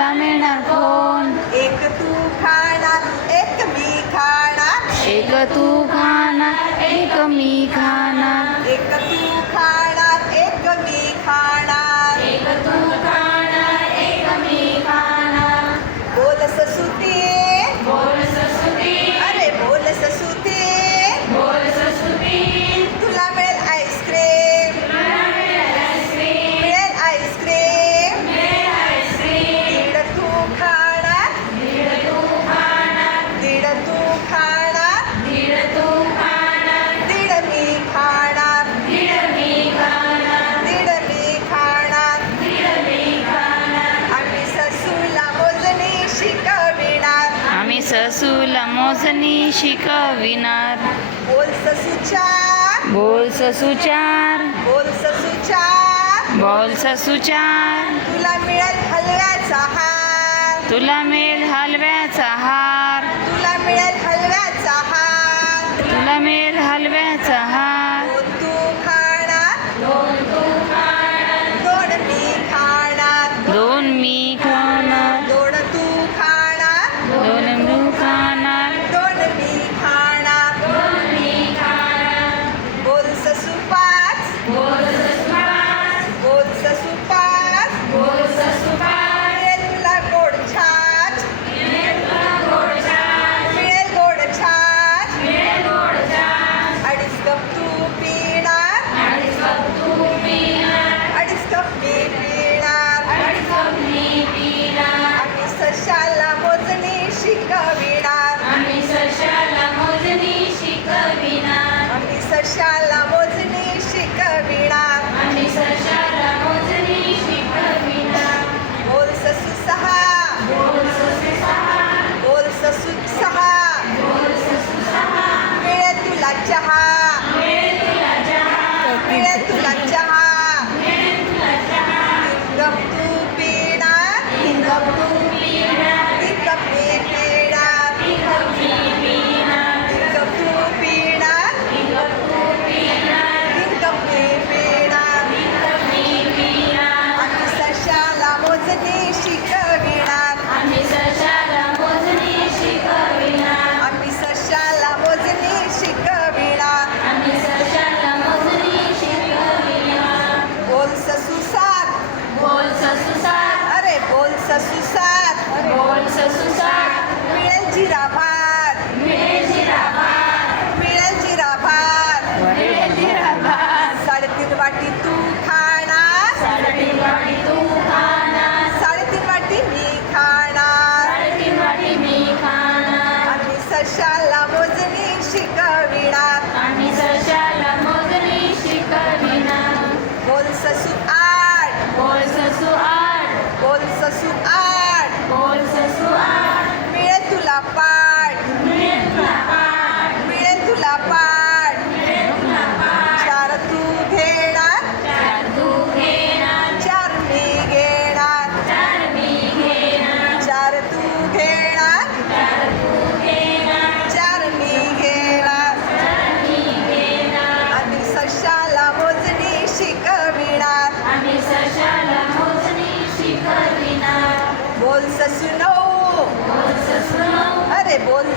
तुला मिळणार कोण? एक तू खाणार एक मी खाणार. एक तू खाणार एक मी खाणार. मौसनी शिकविणार. बोल ससुचार. बोल ससुचार. बोल ससुचार. बोल ससुचार. तुला मिळेल हलव्याचा हार. तुला मिळेल हलव्याचा हार. तुला मिळेल हलव्याचा हार. तुला मिळेल हलव्याचा 干将 Shot.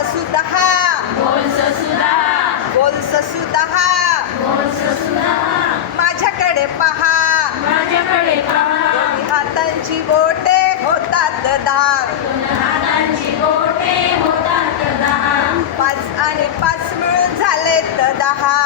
ससु दहा बोल ससु दहा माझ्याकडे पहा. हातांची बोटे होतात दहा पाच आणि पाच मिळून झाले तर दहा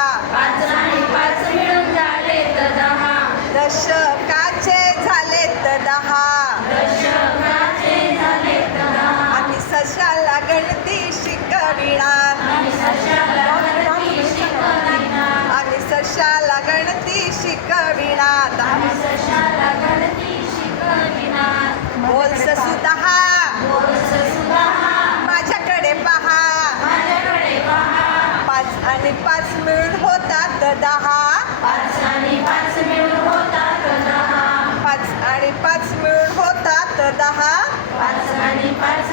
दहा पाच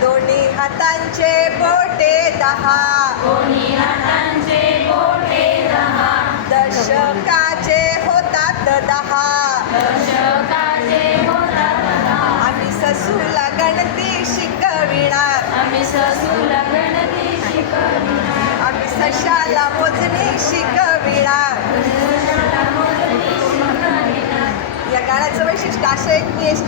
दोन्ही हातांचे बोटे दहा. दोन्ही हातांचे बोटे दहा दशकाचे होतात दहा. दशकाचे होतात आम्ही ससूला गणती शिकविणार आम्ही ससूला गणती शिकविणार. आम्ही सशाला मोजणी शिकविणार. দাসে নিয়ে